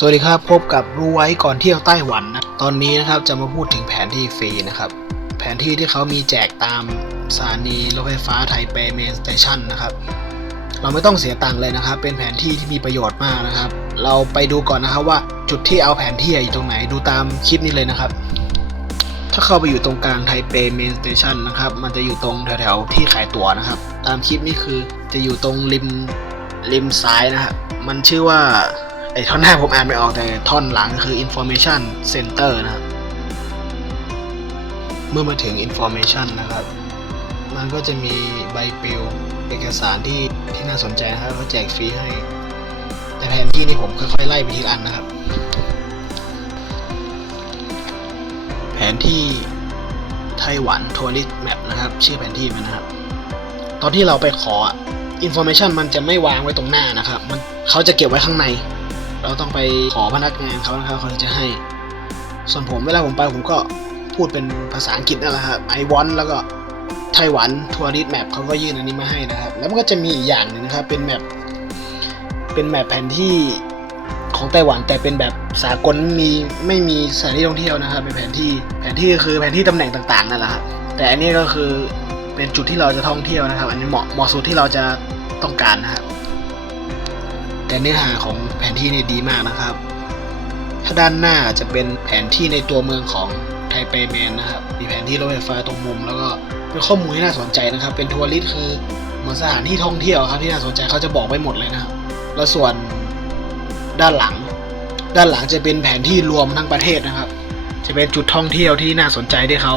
สวัสดีครับ พบกับรู้ไว้ก่อนเที่ยวไต้หวันนะ ตอนนี้นะครับจะมาพูดถึงแผนที่ฟรีนะครับ แผนที่ที่เขามีแจกตามสถานีรถไฟฟ้าไทเปเมนสเตชันนะครับ เราไม่ต้องเสียตังค์เลยนะครับ เป็นแผนที่ที่มีประโยชน์มากนะครับ เราไปดูก่อนนะครับว่าจุดที่เอาแผนที่อยู่ตรงไหนดูตามคลิปนี้เลยนะครับ ถ้าเข้าไปอยู่ตรงกลางไทเปเมนสเตชันนะครับ มันจะอยู่ตรงแถวๆที่ขายตั๋วนะครับ ตามคลิปนี้คือจะอยู่ตรงริมริมซ้ายนะครับ มันชื่อว่า อ้ท่อนหน้าผมอ่านไม่ออกแต่ท่อนหลังคือ information center นะครับ เมื่อมาถึง information นะครับ มันก็จะมีใบปลิวเอกสารที่ที่น่าสนใจนะครับเขาแจกฟรีให้ แต่แผนที่นี่ผมค่อยๆไล่ไปทีละอันนะครับ แผนที่ไต้หวันทัวริสแมปนะครับ ชื่อแผนที่มันนะครับ ตอนที่เราไปขออินโฟเมชันมันจะไม่วางไว้ตรงหน้านะครับ มันเขาจะเก็บไว้ข้างใน เราต้องไปขอพนักงานเขานะครับเขาถึงจะให้ ส่วนผมเวลาผมไปผมก็พูดเป็นภาษาอังกฤษนั่นแหละครับไอวอนแล้วก็ไต้หวันทัวริสแมปเขาก็ยื่นอันนี้มาให้นะครับ แล้วมันก็จะมีอีกอย่างหนึ่งนะครับเป็นแมปเป็นแมปแผนที่ของไต้หวันแต่เป็นแบบสากลม่มีไม่มีสถานที่ท่องเที่ยวนะครับ เป็นแผนที่แผนที่คือแผนที่ตำแหน่งต่างๆนั่นแหละครับแต่อันนี้ก็คือเป็นจุดที่เราจะท่องเที่ยวนะครับ อันนี้เหมาะเหมาะสุดที่เราจะต้องการนะครับ แต่เนื้อหาของแผนที่นี่ดีมากนะครับ ถ้าด้านหน้าจะเป็นแผนที่ในตัวเมืองของไทเปเมนนะครับ มีแผนที่รถไฟฟ้าตรงมุม แล้วก็เป็นข้อมูลที่น่าสนใจนะครับ เป็นทัวริสคือเหมือนสถานที่ท่องเที่ยวครับที่น่าสนใจเขาจะบอกไว้หมดเลยนะครับ แล้วส่วนด้านหลัง ด้านหลังจะเป็นแผนที่รวมทั้งประเทศนะครับ จะเป็นจุดท่องเที่ยวที่น่าสนใจที่เขา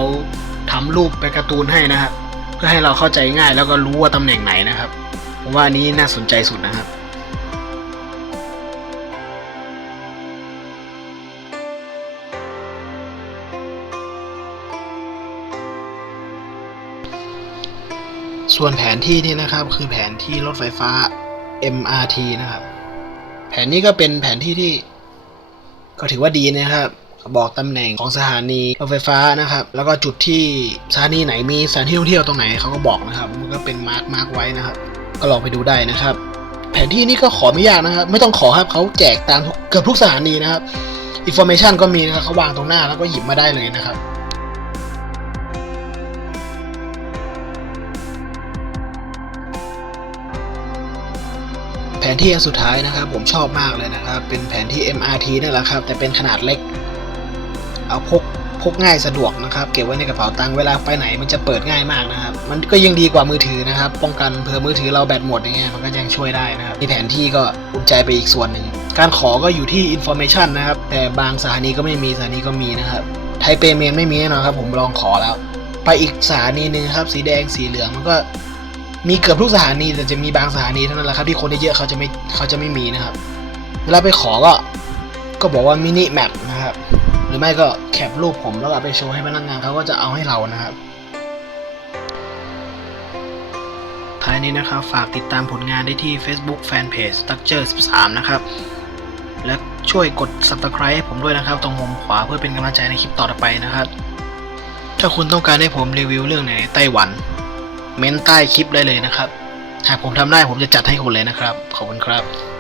ทำรูปเป็นการ์ตูนให้นะครับ เพื่อให้เราเข้าใจง่ายแล้วก็รู้ว่าตำแหน่งไหนนะครับ ผมว่าอันนี้น่าสนใจสุดนะครับ ส่วนแผนที่นี่นะครับคือแผนที่รถไฟฟ้า MRT นะครับ แผนนี้ก็เป็นแผนที่ที่ ก็ถือว่าดีนะครับ บอกตำแหน่งของสถานีรถไฟฟ้านะครับ แล้วก็จุดที่สถานีไหนมีสถานที่ท่องเที่ยวตรงไหนเขาก็บอกนะครับ มันก็เป็นมาร์กมาร์กไว้นะครับ ก็ลองไปดูได้นะครับ แผนที่นี่ก็ขอไม่ยากนะครับ ไม่ต้องขอครับเขาแจกตามเกือบทุกสถานีนะครับอินโฟเมชันก็มีนะครับเขาวางตรงหน้าแล้วก็หยิบมาได้เลยนะครับ แผนที่อันสุดท้ายนะครับ ผมชอบมากเลยนะครับ เป็นแผนที่ MRT นั่นแหละครับ แต่เป็นขนาดเล็ก เอาพกพกง่ายสะดวกนะครับ เก็บไว้ในกระเป๋าตังค์เวลาไปไหนมันจะเปิดง่ายมากนะครับ มันก็ยังดีกว่ามือถือนะครับ ป้องกันเผื่อมือถือเราแบตหมดอย่างเงี้ยมันก็ยังช่วยได้นะครับมีแผนที่ก็อุ่นใจไปอีกส่วนหนึ่งการขอก็อยู่ที่ information นะครับ แต่บางสถานีก็ไม่มีสถานีก็มีนะครับไทเปเมนไม่มีแน่นอนครับ ผมลองขอแล้ว ไปอีกสถานีหนึ่งครับ สีแดงสีเหลืองมันก็ มีเกือบทุกสถานีแต่จะมีบางสถานีเท่านั้นแหละครับที่คนเยอะเขาจะไม่เขาจะไม่มีนะครับ เวลาไปขอก็ก็บอกว่ามินิแมปนะครับ หรือไม่ก็แคปรูปผมแล้วเอาไปโชว์ให้พนักงานเขาก็จะเอาให้เรานะครับท้ายนี้นะครับฝากติดตามผลงานได้ที่ Facebook Fanpage Structure 13 นะครับ และช่วยกด Subscribe ให้ผมด้วยนะครับ ตรงมุมขวาเพื่อเป็นกำลังใจในคลิปต่อไปนะครับ ถ้าคุณต้องการให้ผมรีวิวเรื่องไหนในไต้หวัน เม้นใต้คลิปได้เลยนะครับหากผมทำได้ผมจะจัดให้คุณเลยนะครับ ขอบคุณครับ